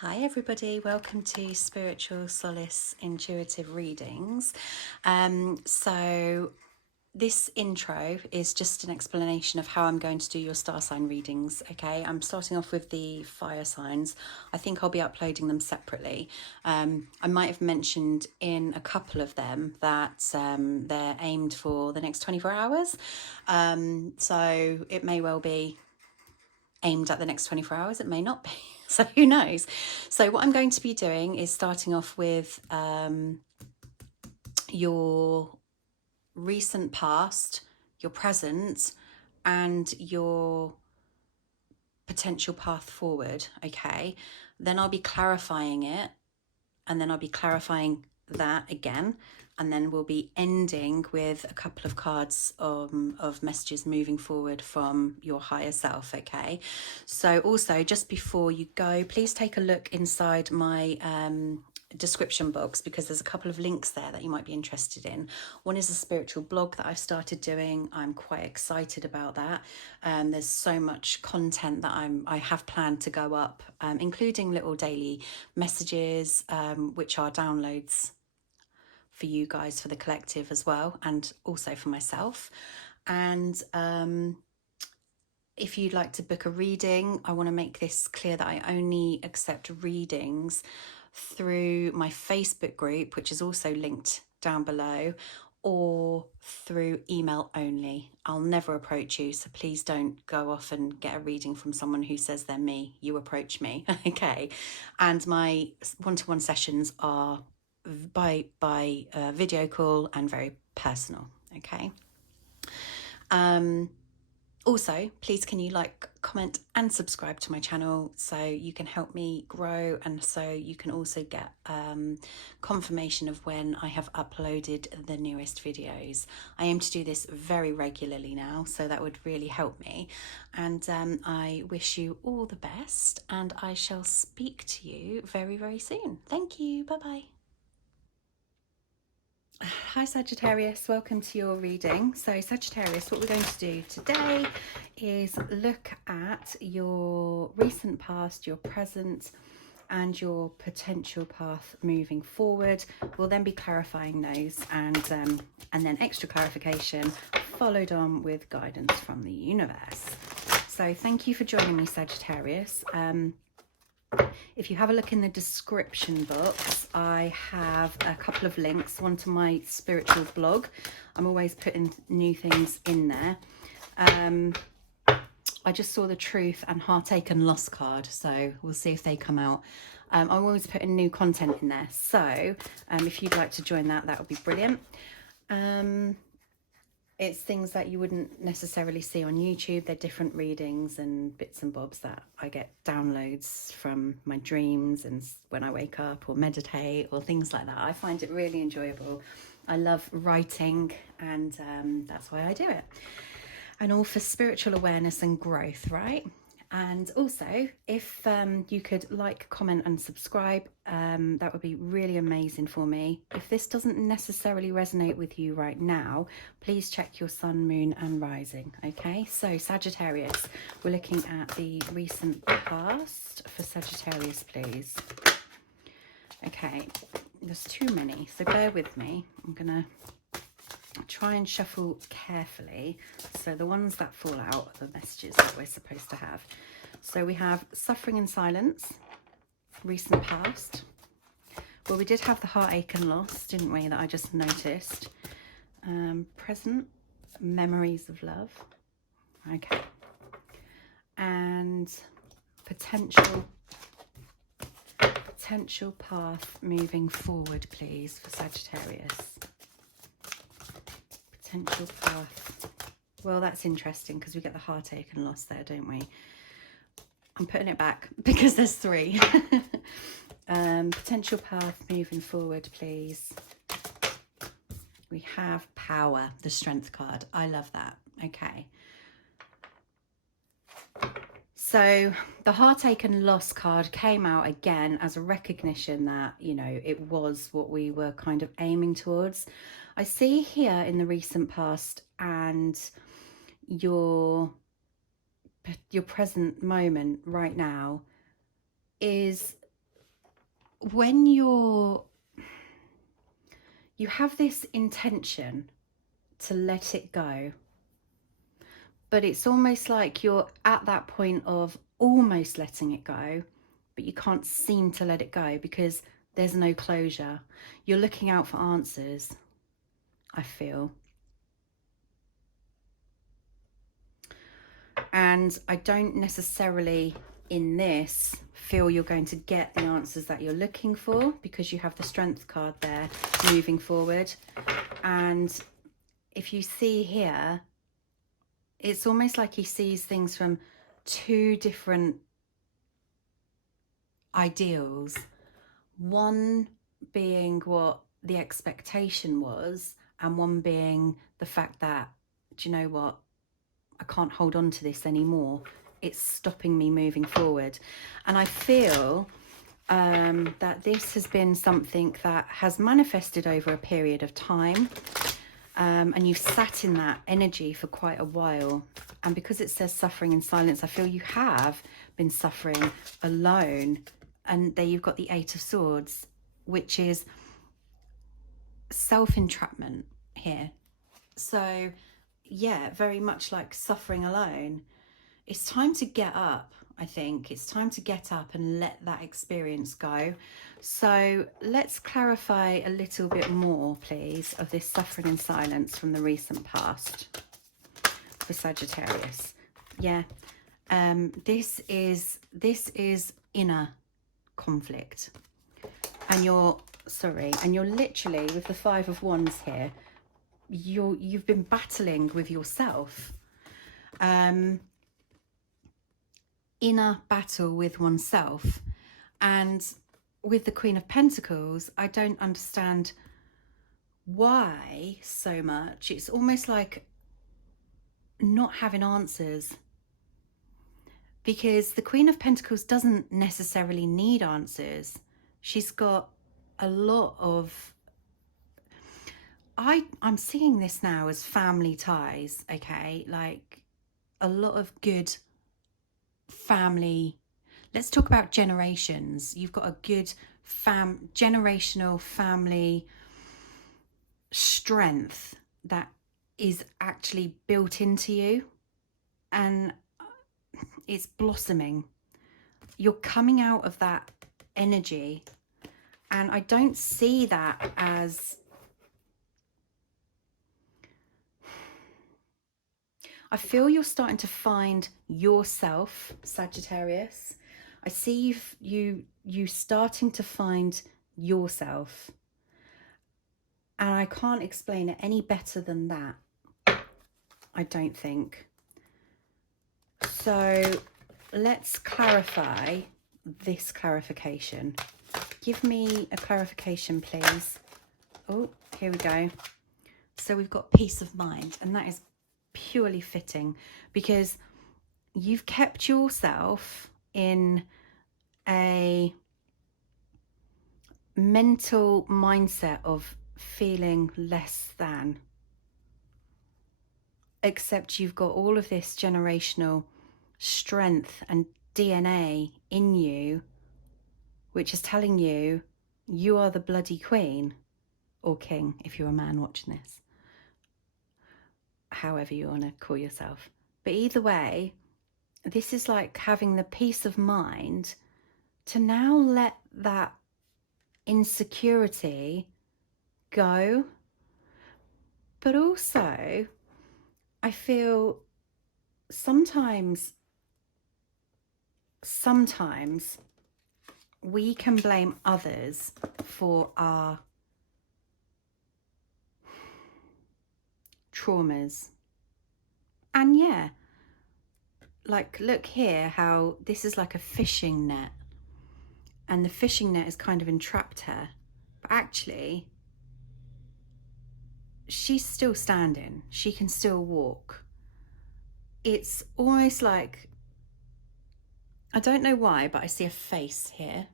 Hi everybody, welcome to Spiritual Solace Intuitive Readings. So this intro is just an explanation of how I'm going to do your star sign readings, okay? I'm starting off with the fire signs. I think I'll be uploading them separately. I might have mentioned in a couple of them that they're aimed for the next 24 hours. So it may well be aimed at the next 24 hours, it may not be. So who knows? So what I'm going to be doing is starting off with your recent past, your present, and your potential path forward, okay? Then I'll be clarifying it, and then I'll be clarifying that again, and then we'll be ending with a couple of cards of messages moving forward from your higher self, okay? So also, just before you go, please take a look inside my description box, because there's a couple of links there that you might be interested in. One is a spiritual blog that I've started doing. I'm quite excited about that. There's so much content that I have planned to go up, including little daily messages, which are downloads for you guys, for the collective as well, and also for myself. And if you'd like to book a reading, I want to make this clear that I only accept readings through my Facebook group, which is also linked down below, or through email only. I'll never approach you, so please don't go off and get a reading from someone who says they're me. You approach me, okay? And my one-to-one sessions are by video call and very personal, okay? Also, please can you like, comment and subscribe to my channel so you can help me grow, and so you can also get confirmation of when I have uploaded the newest videos. I aim to do this very regularly now, so that would really help me. And I wish you all the best, and I shall speak to you very, very soon. Thank you. Bye-bye. Hi Sagittarius, welcome to your reading. So Sagittarius, what we're going to do today is look at your recent past, your present, and your potential path moving forward. We'll then be clarifying those, and then extra clarification followed on with guidance from the universe. So thank you for joining me, Sagittarius. If you have a look in the description box, I have a couple of links, one to my spiritual blog. I'm always putting new things in there. I just saw the Truth and Heartache and Loss card, so we'll see if they come out. I'm always putting new content in there, so if you'd like to join that, that would be brilliant. It's things that you wouldn't necessarily see on YouTube. They're different readings and bits and bobs that I get downloads from my dreams and when I wake up or meditate or things like that. I find it really enjoyable. I love writing, and that's why I do it. And all for spiritual awareness and growth, right? And also, if you could like, comment and subscribe, that would be really amazing for me. If this doesn't necessarily resonate with you right now, please check your sun, moon and rising, okay? So Sagittarius, we're looking at the recent past for Sagittarius, please. Okay, there's too many, so bear with me. I'm gonna try and shuffle carefully, so the ones that fall out are the messages that we're supposed to have. So we have suffering in silence, recent past. Well, we did have the heartache and loss, didn't we, that I just noticed. Present, memories of love, okay, and potential path moving forward, please, for Sagittarius. Potential path. Well, that's interesting because we get the heartache and loss there, don't we? I'm putting it back because there's three. Potential path moving forward, please. We have power, the strength card. I love that. Okay. So the heartache and loss card came out again as a recognition that, you know, it was what we were kind of aiming towards. I see here in the recent past and your present moment right now is when you have this intention to let it go, but it's almost like you're at that point of almost letting it go, but you can't seem to let it go because there's no closure. You're looking out for answers, I feel. And I don't necessarily in this feel you're going to get the answers that you're looking for, because you have the Strength card there moving forward. And if you see here, it's almost like he sees things from two different ideals. One being what the expectation was, and one being the fact that, do you know what, I can't hold on to this anymore. It's stopping me moving forward. And I feel that this has been something that has manifested over a period of time. And you've sat in that energy for quite a while. And because it says suffering in silence, I feel you have been suffering alone. And there you've got the Eight of Swords, which is self-entrapment here. So yeah, very much like suffering alone. It's time to get up, I think. It's time to get up and let that experience go. So let's clarify a little bit more, please, of this suffering in silence from the recent past for Sagittarius. Yeah, this is inner conflict. And you're literally, with the Five of Wands here, you've been battling with yourself. Inner battle with oneself. And with the Queen of Pentacles, I don't understand why so much. It's almost like not having answers, because the Queen of Pentacles doesn't necessarily need answers. She's got a lot of, I'm seeing this now as family ties, okay? Like a lot of good family. Let's talk about generations. You've got a good generational family strength that is actually built into you, and it's blossoming. You're coming out of that energy, and I don't see that as, I feel you're starting to find yourself, Sagittarius. I see you starting to find yourself. And I can't explain it any better than that, I don't think. So let's clarify this clarification. Give me a clarification, please. Oh, here we go. So we've got peace of mind, and that is purely fitting, because you've kept yourself in a mental mindset of feeling less than, except you've got all of this generational strength and DNA in you, which is telling you you are the bloody queen, or king if you're a man watching this, however you want to call yourself. But either way, this is like having the peace of mind to now let that insecurity go. But also, I feel sometimes we can blame others for our traumas. And yeah, like look here, how this is like a fishing net, and the fishing net has kind of entrapped her, but actually she's still standing, she can still walk. It's almost like, I don't know why, but I see a face here.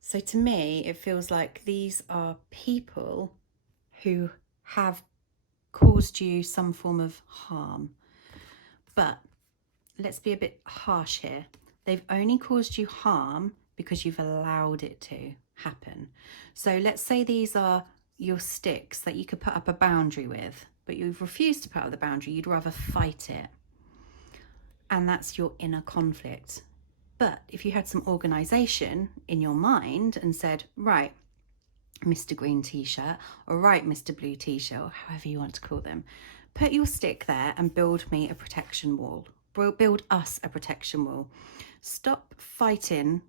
So to me, it feels like these are people who have caused you some form of harm. But let's be a bit harsh here. They've only caused you harm because you've allowed it to happen. So let's say these are your sticks that you could put up a boundary with, but you've refused to put up the boundary. You'd rather fight it. And that's your inner conflict. But if you had some organization in your mind and said, right, Mr. Green T-shirt, or right, Mr. Blue T-shirt, or however you want to call them, put your stick there and build me a protection wall. Build us a protection wall. Stop fighting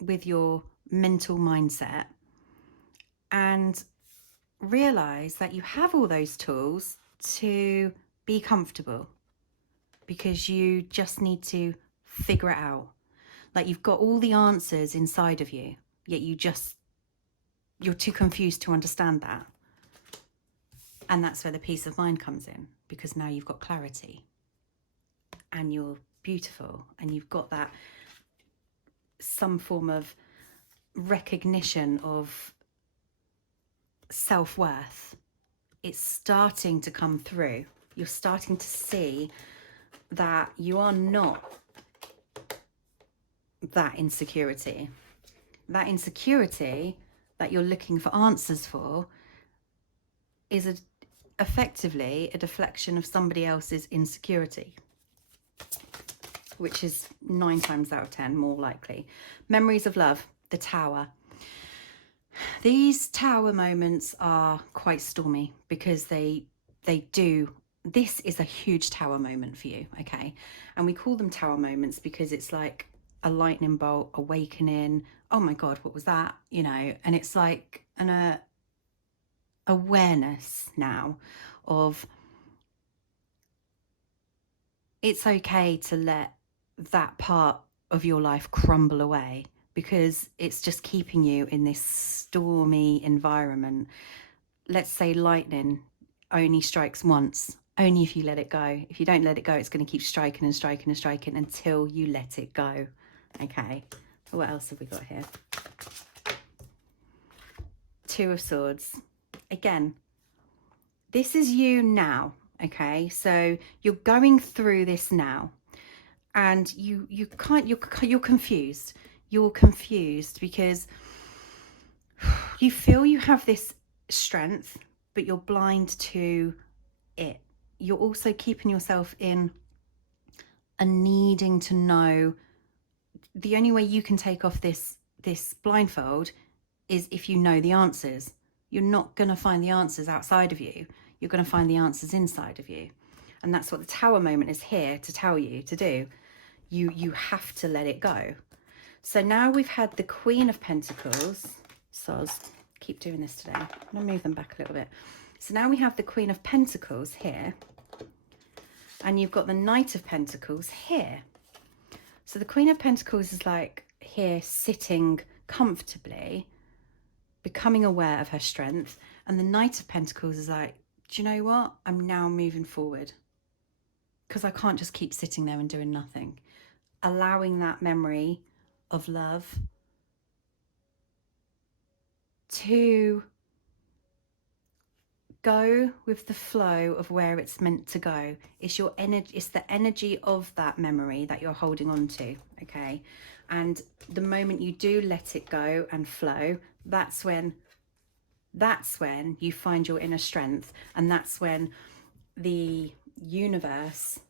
with your mental mindset and realize that you have all those tools to be comfortable, because you just need to figure it out. Like, you've got all the answers inside of you, yet you're too confused to understand that. And that's where the peace of mind comes in, because now you've got clarity and you're beautiful and you've got that some form of recognition of self-worth. It's starting to come through. You're starting to see that you are not that insecurity. That insecurity that you're looking for answers for is effectively a deflection of somebody else's insecurity, which is 9 times out of 10 more likely. Memories of love, the tower. These tower moments are quite stormy, because they do. This is a huge tower moment for you, okay? And we call them tower moments because it's like a lightning bolt, awakening. Oh my God, what was that? You know, and it's like an awareness now of it's okay to let that part of your life crumble away, because it's just keeping you in this stormy environment. Let's say lightning only strikes once, only if you let it go. If you don't let it go, it's going to keep striking and striking and striking until you let it go. Okay, what else have we got here? 2 of Swords. Again, this is you now, okay? So you're going through this now, and you're confused. You're confused because you feel you have this strength, but you're blind to it. You're also keeping yourself in a needing to know. The only way you can take off this blindfold is if you know the answers. You're not going to find the answers outside of you. You're going to find the answers inside of you. And that's what the tower moment is here to tell you to do. You have to let it go. So now we've had the Queen of Pentacles. Soz, keep doing this today. I'm going to move them back a little bit. So now we have the Queen of Pentacles here. And you've got the Knight of Pentacles here. So the Queen of Pentacles is like here sitting comfortably, becoming aware of her strength. And the Knight of Pentacles is like, do you know what? I'm now moving forward, because I can't just keep sitting there and doing nothing. Allowing that memory of love to go with the flow of where it's meant to go. It's your energy, it's the energy of that memory that you're holding on to, okay? And the moment you do let it go and flow, that's when you find your inner strength. And that's when the universe,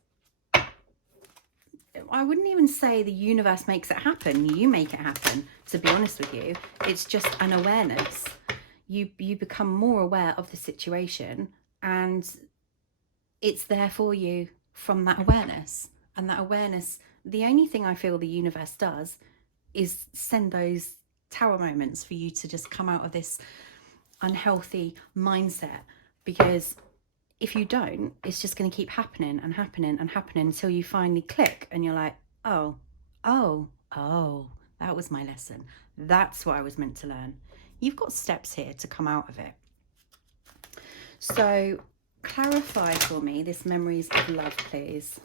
I wouldn't even say the universe makes it happen. You make it happen, to be honest with you. It's just an awareness. You become more aware of the situation, and it's there for you from that awareness. And that awareness, the only thing I feel the universe does is send those tower moments for you to just come out of this unhealthy mindset. Because if you don't, it's just going to keep happening and happening and happening until you finally click and you're like, oh, that was my lesson. That's what I was meant to learn. You've got steps here to come out of it. So clarify for me this memories of love, please.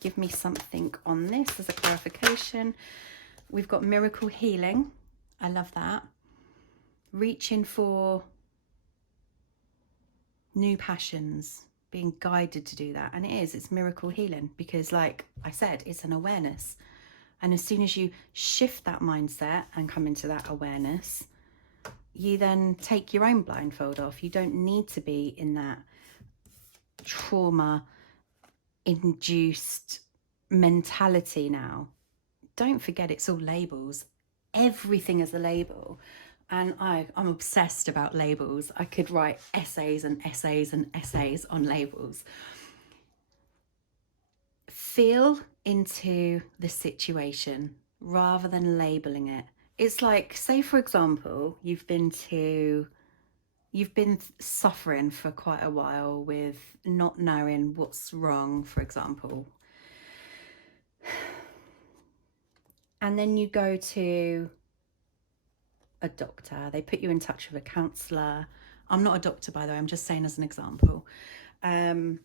Give me something on this as a clarification. We've got miracle healing. I love that. Reaching for new passions, being guided to do that. And it's miracle healing, because like I said, it's an awareness And as soon as you shift that mindset and come into that awareness, you then take your own blindfold off. You don't need to be in that trauma-induced mentality now. Don't forget, it's all labels. Everything is a label. And I'm obsessed about labels. I could write essays and essays and essays on labels. Feel into the situation rather than labeling it. It's like, say for example, you've been suffering for quite a while with not knowing what's wrong, for example. And then you go to a doctor, they put you in touch with a counsellor. I'm not a doctor, by the way, I'm just saying as an example. And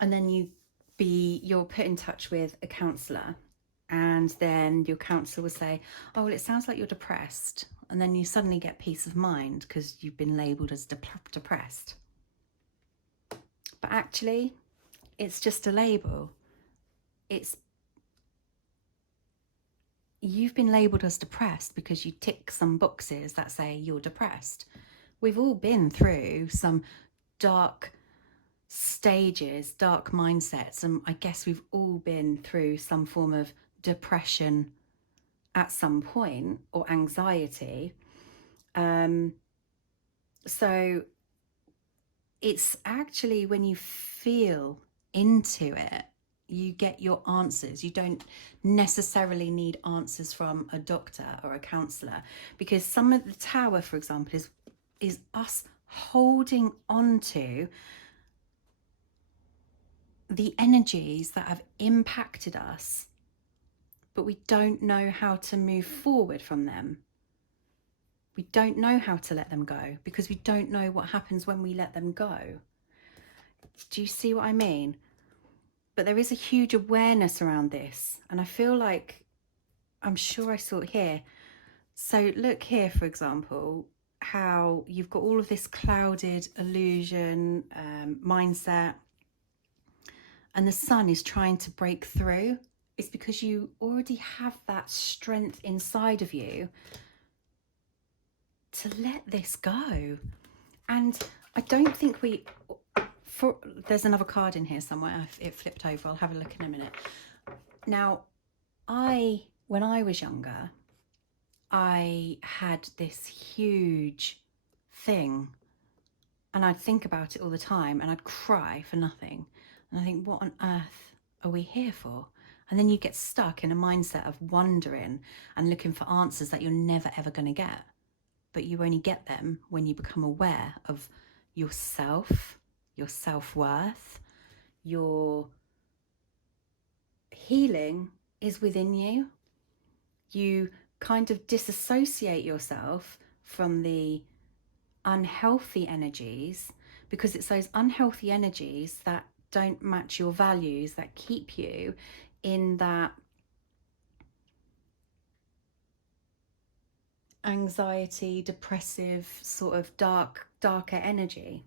then you're put in touch with a counsellor, and then your counsellor will say, oh, well, it sounds like you're depressed. And then you suddenly get peace of mind because you've been labelled as depressed. But actually, it's just a label. You've been labelled as depressed because you tick some boxes that say you're depressed. We've all been through some dark stages, dark mindsets, and I guess we've all been through some form of depression at some point, or anxiety. So it's actually when you feel into it, you get your answers. You don't necessarily need answers from a doctor or a counsellor, because some of the tower, for example, is us holding on to the energies that have impacted us, but we don't know how to move forward from them. We don't know how to let them go because we don't know what happens when we let them go. Do you see what I mean? But there is a huge awareness around this, and I feel like, I'm sure I saw it here. So look here, for example, how you've got all of this clouded illusion, mindset, and the sun is trying to break through. It's because you already have that strength inside of you to let this go. And I don't think there's another card in here somewhere. It flipped over. I'll have a look in a minute. Now, when I was younger, I had this huge thing, and I'd think about it all the time, and I'd cry for nothing. And I think, what on earth are we here for? And then you get stuck in a mindset of wondering and looking for answers that you're never ever going to get. But you only get them when you become aware of yourself, your self-worth. Your healing is within you. You kind of disassociate yourself from the unhealthy energies, because it's those unhealthy energies that don't match your values that keep you in that anxiety, depressive, sort of darker energy.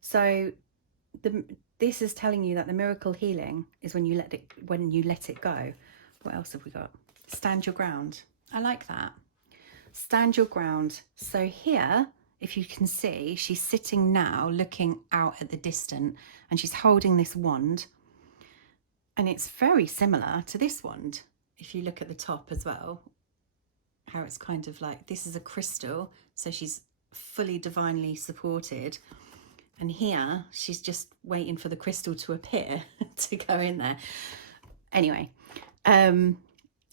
So this is telling you that the miracle healing is when you let it go. What else have we got? Stand your ground. I like that. Stand your ground. So here, if you can see, she's sitting now looking out at the distance, and she's holding this wand, and it's very similar to this wand. If you look at the top as well, how it's kind of like, this is a crystal, so she's fully divinely supported, and here she's just waiting for the crystal to appear to go in there. Anyway, I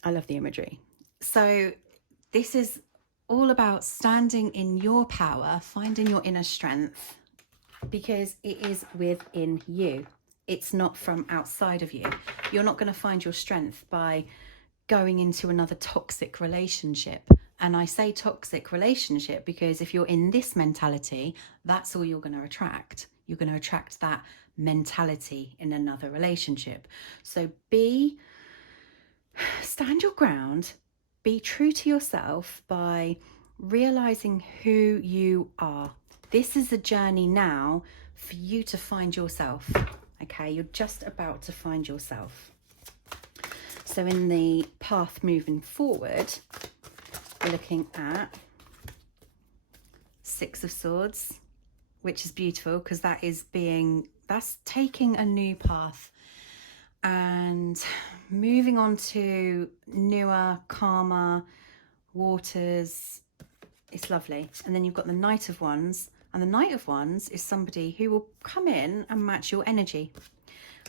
love the imagery. So this is all about standing in your power, finding your inner strength, because it is within you. It's not from outside of you. You're not going to find your strength by going into another toxic relationship. And I say toxic relationship because if you're in this mentality, that's all you're going to attract. You're going to attract that mentality in another relationship. So stand your ground, be true to yourself by realizing who you are. This is a journey now for you to find yourself. Okay, you're just about to find yourself. So in the path moving forward, we're looking at Six of Swords, which is beautiful because that's taking a new path and moving on to newer, calmer waters. It's lovely. And then you've got the Knight of Wands, and the Knight of Wands is somebody who will come in and match your energy.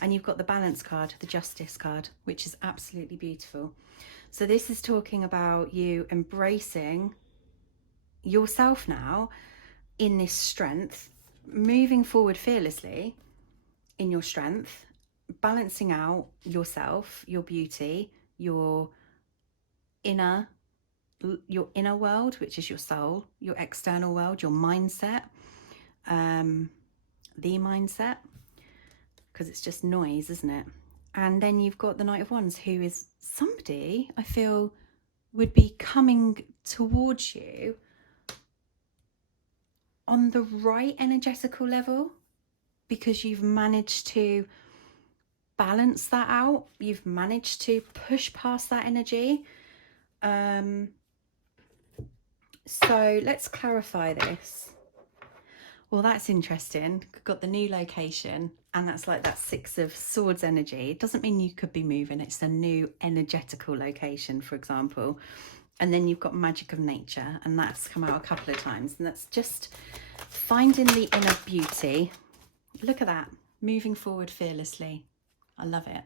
And you've got the Balance card, the Justice card, which is absolutely beautiful. So this is talking about you embracing yourself now in this strength, moving forward fearlessly in your strength, balancing out yourself, your beauty, your inner world, which is your soul, your external world, your mindset, the mindset, because it's just noise, isn't it? And then you've got the Knight of Wands, who is somebody I feel would be coming towards you on the right energetical level, because you've managed to balance that out. You've managed to push past that energy. So let's clarify this. Well, that's interesting. Got the new location, and that's like that Six of Swords energy. It doesn't mean you could be moving. It's a new energetical location, for example. And then you've got Magic of Nature, and that's come out a couple of times. And that's just finding the inner beauty. Look at that. Moving forward fearlessly. I love it.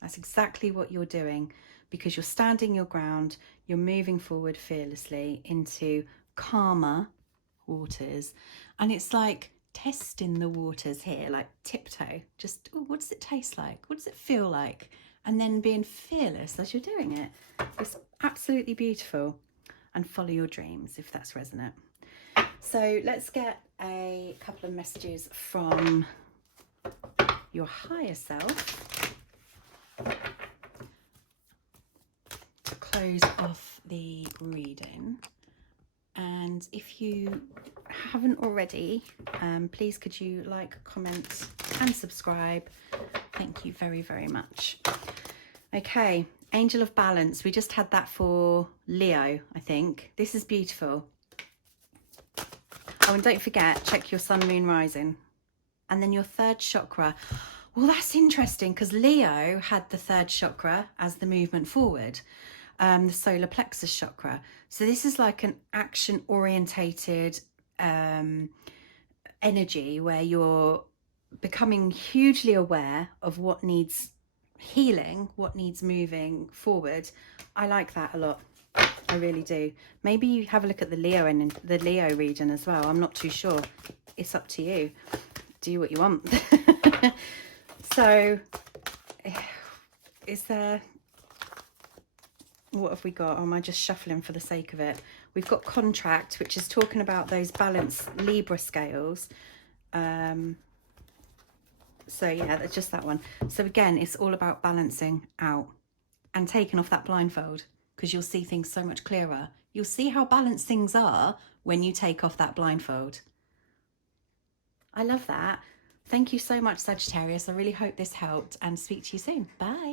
That's exactly what you're doing, because you're standing your ground. You're moving forward fearlessly into calmer waters. And it's like testing the waters here, like tiptoe. Just, oh, what does it taste like? What does it feel like? And then being fearless as you're doing it. It's absolutely beautiful. And follow your dreams if that's resonant. So let's get a couple of messages from your higher self to close off the reading. And if you haven't already, please could you like, comment and subscribe. Thank you very, very much. Okay, Angel of Balance. We just had that for Leo, I think. This is beautiful. Oh, and don't forget, check your sun, moon, rising. And then your third chakra. Well, that's interesting, because Leo had the third chakra as the movement forward. The solar plexus chakra. So this is like an action orientated energy where you're becoming hugely aware of what needs healing, what needs moving forward. I like that a lot. I really do. Maybe you have a look at the Leo and the Leo region as well. I'm not too sure. It's up to you. Do what you want. So is there, what have we got? Or am I just shuffling for the sake of it? We've got Contract, which is talking about those balanced Libra scales. So yeah, that's just that one. So again, it's all about balancing out and taking off that blindfold, because you'll see things so much clearer. You'll see how balanced things are when you take off that blindfold. I love that. Thank you so much, Sagittarius. I really hope this helped, and speak to you soon. Bye.